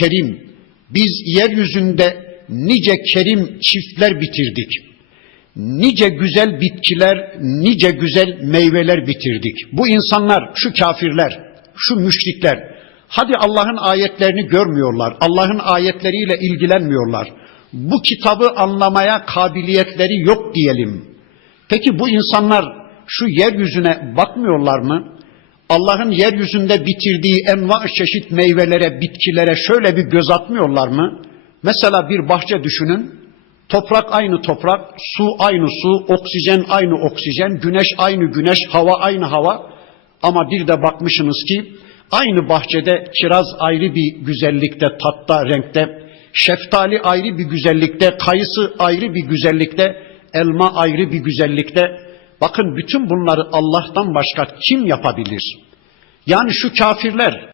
kerim. Biz yeryüzünde nice kerim çiftler bitirdik. Nice güzel bitkiler, nice güzel meyveler bitirdik. Bu insanlar, şu kafirler, şu müşrikler, hadi Allah'ın ayetlerini görmüyorlar, Allah'ın ayetleriyle ilgilenmiyorlar. Bu kitabı anlamaya kabiliyetleri yok diyelim. Peki bu insanlar şu yeryüzüne bakmıyorlar mı? Allah'ın yeryüzünde bitirdiği enva çeşit meyvelere, bitkilere şöyle bir göz atmıyorlar mı? Mesela bir bahçe düşünün. Toprak aynı toprak, su aynı su, oksijen aynı oksijen, güneş aynı güneş, hava aynı hava. Ama bir de bakmışsınız ki aynı bahçede kiraz ayrı bir güzellikte, tatta, renkte, şeftali ayrı bir güzellikte, kayısı ayrı bir güzellikte, elma ayrı bir güzellikte. Bakın bütün bunları Allah'tan başka kim yapabilir? Yani şu kafirler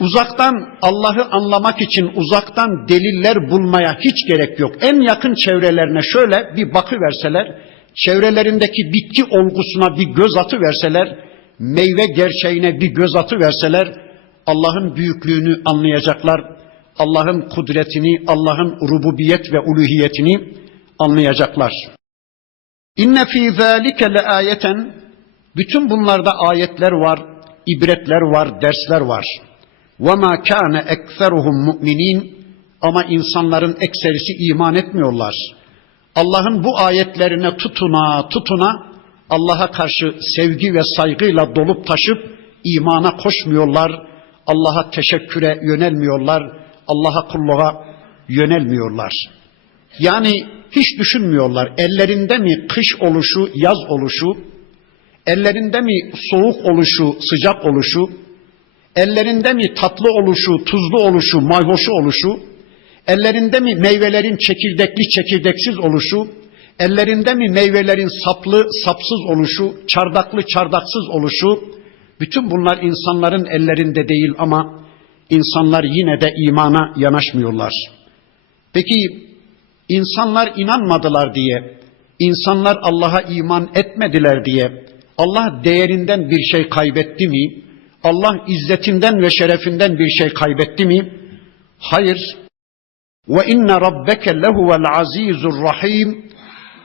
uzaktan Allah'ı anlamak için uzaktan deliller bulmaya hiç gerek yok. En yakın çevrelerine şöyle bir bakı verseler, çevrelerindeki bitki olgusuna bir göz atı verseler, meyve gerçeğine bir göz atı verseler, Allah'ın büyüklüğünü anlayacaklar. Allah'ın kudretini, Allah'ın rububiyet ve uluhiyetini anlayacaklar. İnne fî zâlike le ayeten bütün bunlarda ayetler var, ibretler var, dersler var. Mâ kâne ekseruhum mu'minin ama insanların ekserisi iman etmiyorlar. Allah'ın bu ayetlerine tutuna tutuna Allah'a karşı sevgi ve saygıyla dolup taşıp imana koşmuyorlar. Allah'a teşekküre yönelmiyorlar. Allah'a kulluğa yönelmiyorlar. Yani hiç düşünmüyorlar. Ellerinde mi kış oluşu, yaz oluşu, ellerinde mi soğuk oluşu, sıcak oluşu, ellerinde mi tatlı oluşu, tuzlu oluşu, mayhoşu oluşu, ellerinde mi meyvelerin çekirdekli, çekirdeksiz oluşu, ellerinde mi meyvelerin saplı, sapsız oluşu, çardaklı, çardaksız oluşu, bütün bunlar insanların ellerinde değil ama insanlar yine de imana yanaşmıyorlar. Peki insanlar inanmadılar diye, insanlar Allah'a iman etmediler diye Allah değerinden bir şey kaybetti mi? Allah izzetinden ve şerefinden bir şey kaybetti mi? Hayır. Ve inne rabbeke lehuvel azizur rahim.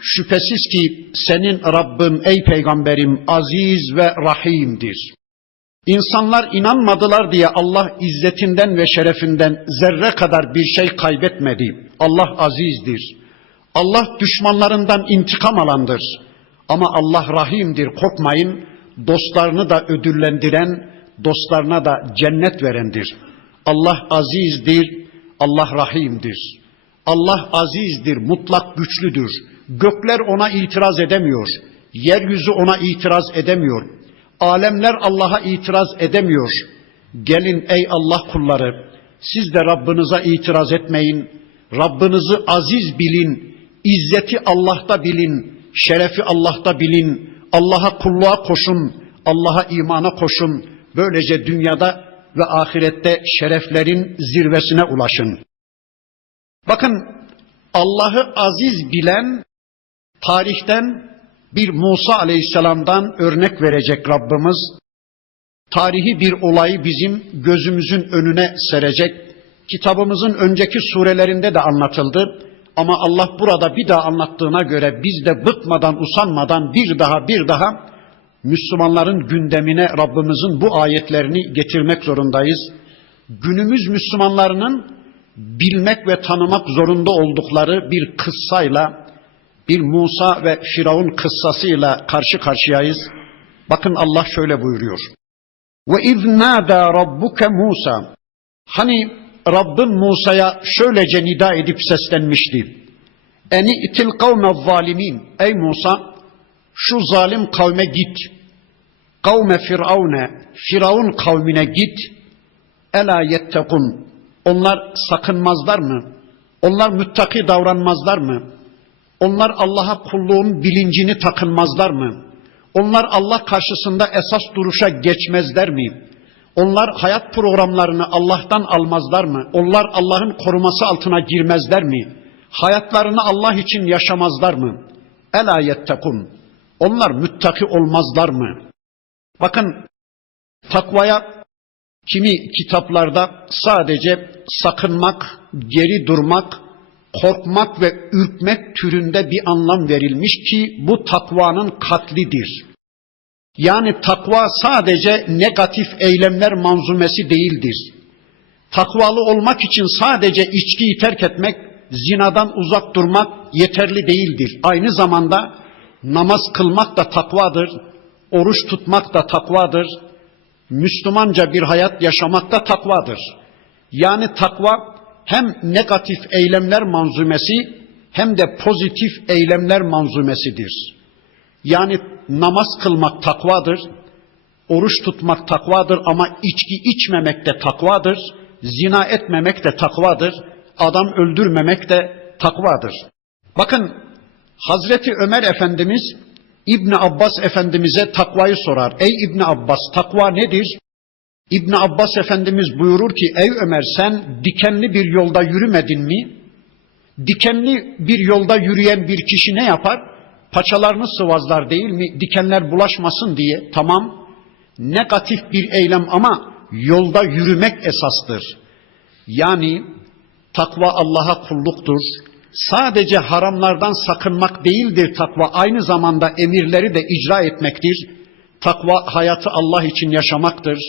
Şüphesiz ki senin Rabbin ey peygamberim aziz ve rahimdir. İnsanlar inanmadılar diye Allah izzetinden ve şerefinden zerre kadar bir şey kaybetmedi. Allah azizdir. Allah düşmanlarından intikam alandır. Ama Allah rahimdir korkmayın. Dostlarını da ödüllendiren, dostlarına da cennet verendir. Allah azizdir, Allah rahimdir. Allah azizdir, mutlak güçlüdür. Gökler ona itiraz edemiyor. Yeryüzü ona itiraz edemiyor. Alemler Allah'a itiraz edemiyor. Gelin ey Allah kulları, siz de Rabbinize itiraz etmeyin. Rabbinizi aziz bilin, izzeti Allah'ta bilin, şerefi Allah'ta bilin. Allah'a kulluğa koşun, Allah'a imana koşun. Böylece dünyada ve ahirette şereflerin zirvesine ulaşın. Bakın Allah'ı aziz bilen tarihten bir Musa Aleyhisselam'dan örnek verecek Rabbimiz. Tarihi bir olayı bizim gözümüzün önüne serecek. Kitabımızın önceki surelerinde de anlatıldı. Ama Allah burada bir daha anlattığına göre biz de bıkmadan, usanmadan bir daha bir daha Müslümanların gündemine Rabbimizin bu ayetlerini getirmek zorundayız. Günümüz Müslümanlarının bilmek ve tanımak zorunda oldukları bir kıssayla, bir Musa ve Firavun kıssasıyla karşı karşıyayız. Bakın Allah şöyle buyuruyor. Ve iz nâdâ rabbuke Musa. Hani Rabbin Musa'ya şöylece nida edip seslenmişti. Eni itil kavme zalimin. Ey Musa şu zalim kavme git. Kavme firavune. Firavun kavmine git. Ela yettekun. Onlar sakınmazlar mı? Onlar müttaki davranmazlar mı? Onlar Allah'a kulluğun bilincini takınmazlar mı? Onlar Allah karşısında esas duruşa geçmezler mi? Onlar hayat programlarını Allah'tan almazlar mı? Onlar Allah'ın koruması altına girmezler mi? Hayatlarını Allah için yaşamazlar mı? Ela yettekun. Onlar müttaki olmazlar mı? Bakın takvaya Kimi kitaplarda sadece sakınmak, geri durmak, korkmak ve ürkmek türünde bir anlam verilmiş ki bu takvanın katlidir. Yani takva sadece negatif eylemler manzumesi değildir. Takvalı olmak için sadece içkiyi terk etmek, zinadan uzak durmak yeterli değildir. Aynı zamanda namaz kılmak da takvadır, oruç tutmak da takvadır, Müslümanca bir hayat yaşamak da takvadır. Yani takva hem negatif eylemler manzumesi hem de pozitif eylemler manzumesidir. Yani namaz kılmak takvadır, oruç tutmak takvadır ama içki içmemek de takvadır, zina etmemek de takvadır, adam öldürmemek de takvadır. Bakın Hazreti Ömer Efendimiz İbn Abbas Efendimiz'e takvayı sorar. Ey İbn Abbas takva nedir? İbn Abbas Efendimiz buyurur ki ey Ömer sen dikenli bir yolda yürümedin mi? Dikenli bir yolda yürüyen bir kişi ne yapar? Paçalarını sıvazlar değil mi? Dikenler bulaşmasın diye. Tamam. Negatif bir eylem ama yolda yürümek esastır. Yani takva Allah'a kulluktur. Sadece haramlardan sakınmak değildir takva. Aynı zamanda emirleri de icra etmektir. Takva hayatı Allah için yaşamaktır.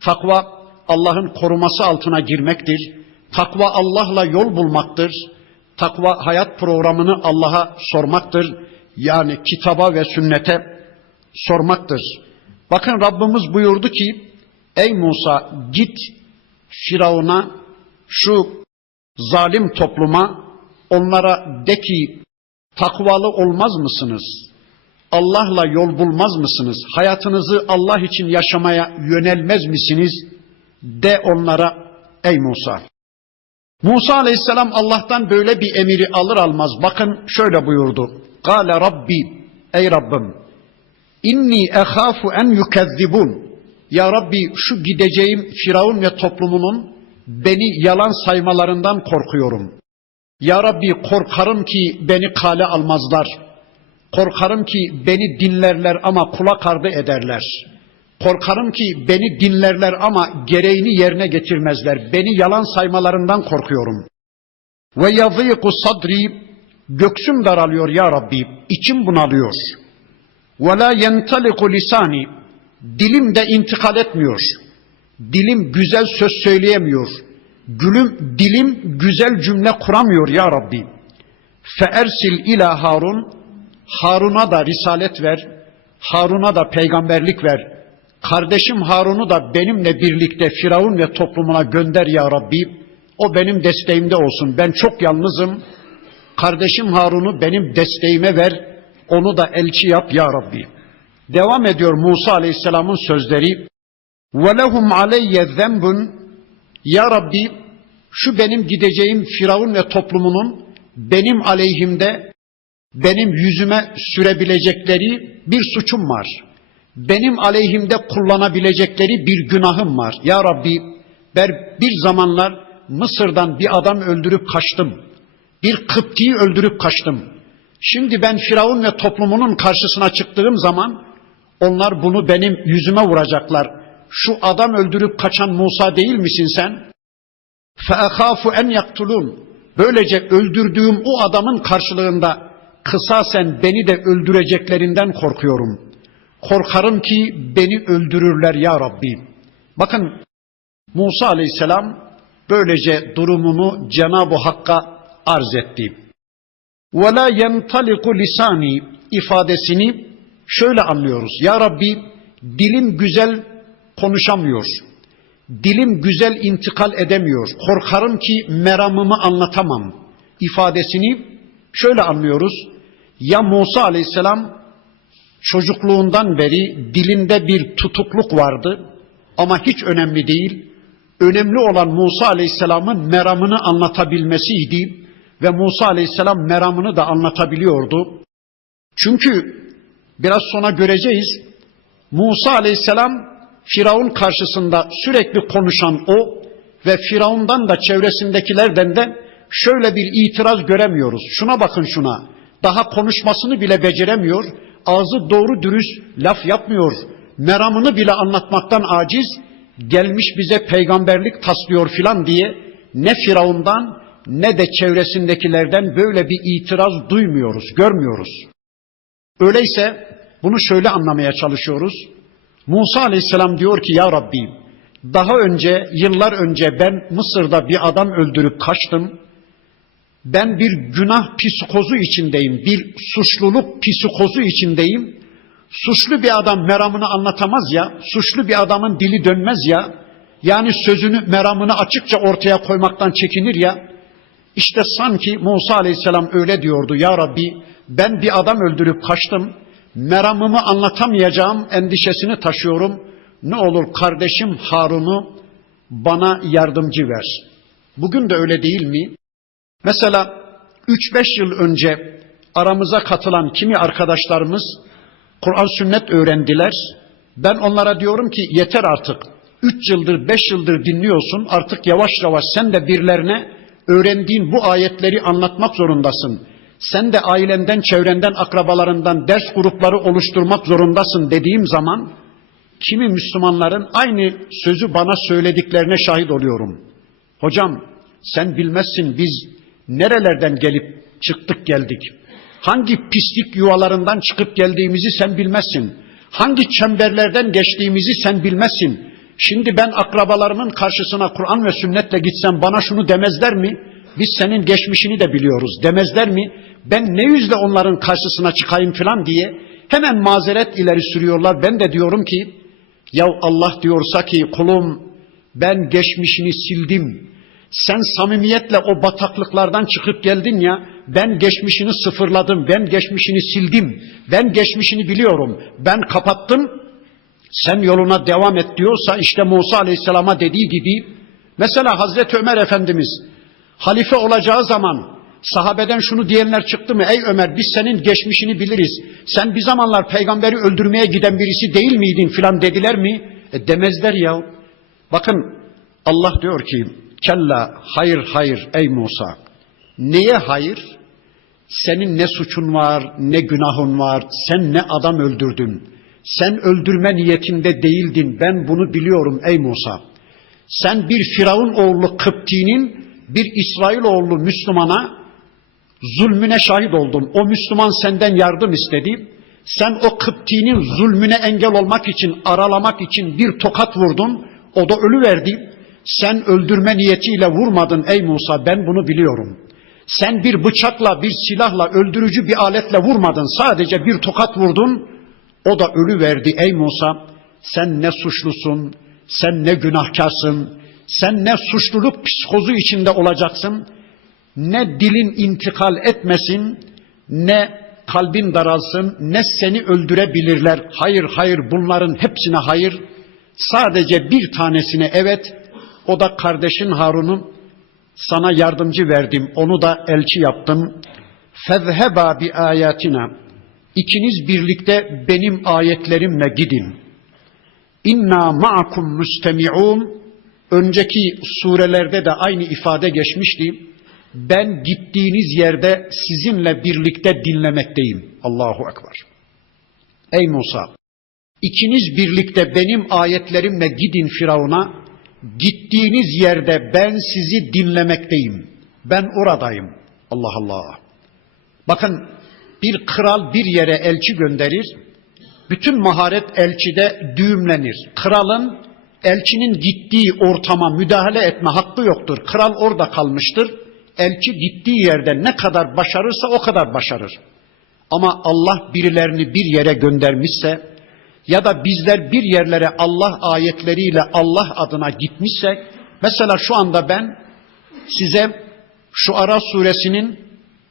Takva Allah'ın koruması altına girmektir. Takva Allah'la yol bulmaktır. Takva hayat programını Allah'a sormaktır. Yani kitaba ve sünnete sormaktır. Bakın Rabbimiz buyurdu ki ey Musa git Firavun'a şu zalim topluma onlara de ki takvalı olmaz mısınız? Allah'la yol bulmaz mısınız? Hayatınızı Allah için yaşamaya yönelmez misiniz? De onlara ey Musa. Musa aleyhisselam Allah'tan böyle bir emiri alır almaz bakın şöyle buyurdu. Kale Rabbi ey Rabbim inni ehafu en yukezzibun. Ya Rabbi şu gideceğim Firavun ve toplumunun beni yalan saymalarından korkuyorum. Ya Rabbi korkarım ki beni kale almazlar. Korkarım ki beni dinlerler ama kulak ardı ederler. Korkarım ki beni dinlerler ama gereğini yerine getirmezler. Beni yalan saymalarından korkuyorum. Ve yazıku sadri göksüm daralıyor ya Rabbi. içim bunalıyor. Ve la yentaliku lisani dilim de intikal etmiyor. Dilim güzel söz söyleyemiyor. Gülüm, dilim güzel cümle kuramıyor ya Rabbi. Feersil ila Harun Harun'a da risalet ver. Harun'a da peygamberlik ver. Kardeşim Harun'u da benimle birlikte Firavun ve toplumuna gönder ya Rabbi. O benim desteğimde olsun. Ben çok yalnızım. Kardeşim Harun'u benim desteğime ver. Onu da elçi yap ya Rabbi. Devam ediyor Musa Aleyhisselam'ın sözleri. وَلَهُمْ عَلَيَّ ذَنْبٌ Ya Rabbi şu benim gideceğim Firavun ve toplumunun benim aleyhimde benim yüzüme sürebilecekleri bir suçum var. Benim aleyhimde kullanabilecekleri bir günahım var. Ya Rabbi ben bir zamanlar Mısır'dan bir adam öldürüp kaçtım. Bir Kıpti'yi öldürüp kaçtım. Şimdi ben Firavun ve toplumunun karşısına çıktığım zaman onlar bunu benim yüzüme vuracaklar. Şu adam öldürüp kaçan Musa değil misin sen? فَاَخَافُ en yaktulun. Böylece öldürdüğüm o adamın karşılığında kısasen beni de öldüreceklerinden korkuyorum. Korkarım ki beni öldürürler ya Rabbi. Bakın Musa aleyhisselam böylece durumunu Cenab-ı Hakk'a arz etti. Ve la yentaliku ifadesini şöyle anlıyoruz. Ya Rabbi dilim güzel konuşamıyor. Dilim güzel intikal edemiyor. Korkarım ki meramımı anlatamam ifadesini şöyle anlıyoruz. Ya Musa aleyhisselam çocukluğundan beri dilinde bir tutukluk vardı ama hiç önemli değil. Önemli olan Musa aleyhisselamın meramını anlatabilmesiydi ve Musa aleyhisselam meramını da anlatabiliyordu. Çünkü biraz sonra göreceğiz Musa aleyhisselam Firavun karşısında sürekli konuşan o ve Firavundan da çevresindekilerden de şöyle bir itiraz göremiyoruz. Şuna bakın şuna. Daha konuşmasını bile beceremiyor. Ağzı doğru dürüst laf yapmıyor. Meramını bile anlatmaktan aciz. gelmiş bize peygamberlik taslıyor filan diye ne Firavundan ne de çevresindekilerden böyle bir itiraz duymuyoruz, görmüyoruz. Öyleyse bunu şöyle anlamaya çalışıyoruz. Musa aleyhisselam diyor ki ya Rabbi daha önce yıllar önce ben Mısır'da bir adam öldürüp kaçtım. Ben bir günah psikozu içindeyim, bir suçluluk psikozu içindeyim. Suçlu bir adam meramını anlatamaz ya, suçlu bir adamın dili dönmez ya, yani sözünü, meramını açıkça ortaya koymaktan çekinir ya. İşte sanki Musa aleyhisselam öyle diyordu, Ya Rabbi ben bir adam öldürüp kaçtım, meramımı anlatamayacağım endişesini taşıyorum. Ne olur kardeşim Harun'u bana yardımcı ver. Bugün de öyle değil mi? Mesela 3-5 yıl önce aramıza katılan kimi arkadaşlarımız Kur'an sünnet öğrendiler. Ben onlara diyorum ki yeter artık. 3 yıldır 5 yıldır dinliyorsun artık yavaş yavaş sen de birilerine öğrendiğin bu ayetleri anlatmak zorundasın. Sen de ailenden, çevrenden, akrabalarından ders grupları oluşturmak zorundasın dediğim zaman kimi Müslümanların aynı sözü bana söylediklerine şahit oluyorum. Hocam sen bilmezsin biz nerelerden gelip çıktık geldik. Hangi pislik yuvalarından çıkıp geldiğimizi sen bilmezsin. Hangi çemberlerden geçtiğimizi sen bilmezsin. Şimdi ben akrabalarımın karşısına Kur'an ve sünnetle gitsem bana şunu demezler mi? Biz senin geçmişini de biliyoruz demezler mi? Ben ne yüzle onların karşısına çıkayım filan diye hemen mazeret ileri sürüyorlar. Ben de diyorum ki ya Allah diyorsa ki kulum ben geçmişini sildim. Sen samimiyetle o bataklıklardan çıkıp geldin ya, ben geçmişini sıfırladım, ben geçmişini sildim, ben geçmişini biliyorum, ben kapattım, sen yoluna devam et diyorsa işte Musa Aleyhisselam'a dediği gibi, mesela Hazreti Ömer Efendimiz halife olacağı zaman sahabeden şunu diyenler çıktı mı? Ey Ömer biz senin geçmişini biliriz. Sen bir zamanlar peygamberi öldürmeye giden birisi değil miydin filan dediler mi? E demezler ya. Bakın Allah diyor ki Kella hayır hayır ey Musa. Neye hayır? Senin ne suçun var, ne günahın var, sen ne adam öldürdün. Sen öldürme niyetinde değildin, ben bunu biliyorum ey Musa. Sen bir Firavun oğlu Kıpti'nin bir İsrail oğlu Müslümana zulmüne şahit oldun. O Müslüman senden yardım istedi. Sen o Kıpti'nin zulmüne engel olmak için, aralamak için bir tokat vurdun. O da ölü verdi. Sen öldürme niyetiyle vurmadın ey Musa ben bunu biliyorum. Sen bir bıçakla bir silahla öldürücü bir aletle vurmadın sadece bir tokat vurdun o da ölü verdi ey Musa. Sen ne suçlusun sen ne günahkarsın sen ne suçluluk psikozu içinde olacaksın ne dilin intikal etmesin ne kalbin daralsın ne seni öldürebilirler. Hayır hayır bunların hepsine hayır. Sadece bir tanesine evet o da kardeşin Harun'un sana yardımcı verdim. Onu da elçi yaptım. Fezheba bi ayatina. İkiniz birlikte benim ayetlerimle gidin. İnna ma'akum mustemi'un. Önceki surelerde de aynı ifade geçmişti. Ben gittiğiniz yerde sizinle birlikte dinlemekteyim. Allahu Ekber. Ey Musa, ikiniz birlikte benim ayetlerimle gidin Firavun'a, Gittiğiniz yerde ben sizi dinlemekteyim. Ben oradayım. Allah Allah. Bakın bir kral bir yere elçi gönderir. Bütün maharet elçide düğümlenir. Kralın elçinin gittiği ortama müdahale etme hakkı yoktur. Kral orada kalmıştır. Elçi gittiği yerde ne kadar başarırsa o kadar başarır. Ama Allah birilerini bir yere göndermişse ya da bizler bir yerlere Allah ayetleriyle Allah adına gitmişsek, mesela şu anda ben size şu Ara suresinin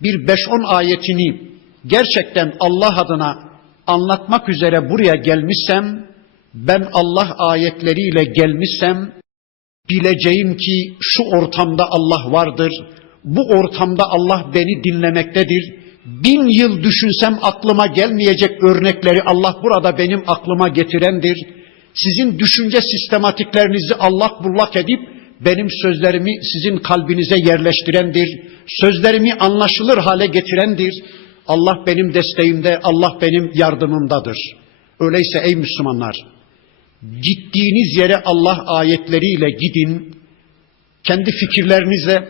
bir 5-10 ayetini gerçekten Allah adına anlatmak üzere buraya gelmişsem, ben Allah ayetleriyle gelmişsem, bileceğim ki şu ortamda Allah vardır, bu ortamda Allah beni dinlemektedir, bin yıl düşünsem aklıma gelmeyecek örnekleri Allah burada benim aklıma getirendir. Sizin düşünce sistematiklerinizi Allah bullak edip benim sözlerimi sizin kalbinize yerleştirendir. Sözlerimi anlaşılır hale getirendir. Allah benim desteğimde, Allah benim yardımımdadır. Öyleyse ey Müslümanlar, Gittiğiniz yere Allah ayetleriyle gidin. Kendi fikirlerinizle